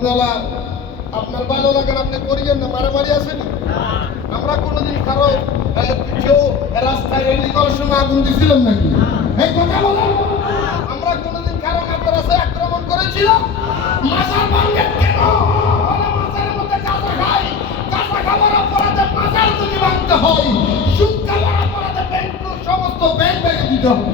আপনারা আপনার ভালো লাগান আপনি করিয়েন না, মারামারি আসেনি। আমরা কোনোদিন কারো কেউ রাস্তায় রেলি করার সময় আগুন দিয়েছিলাম নাকি? এই কথা বলেন। আমরা কোনোদিন কারো মাদ্রাসায় আক্রমণ করেছিলাম? মাজার ভাঙেন কেন? বলে মাজারের মধ্যে গাঁজা খাই, গাঁজা খাওয়ার অপরাধে মাজার যদি ভাঙতে হয়, সুদ খাওয়ার অপরাধে ব্যাংক সমস্ত ব্যাংক ভেঙে দিতে হবে।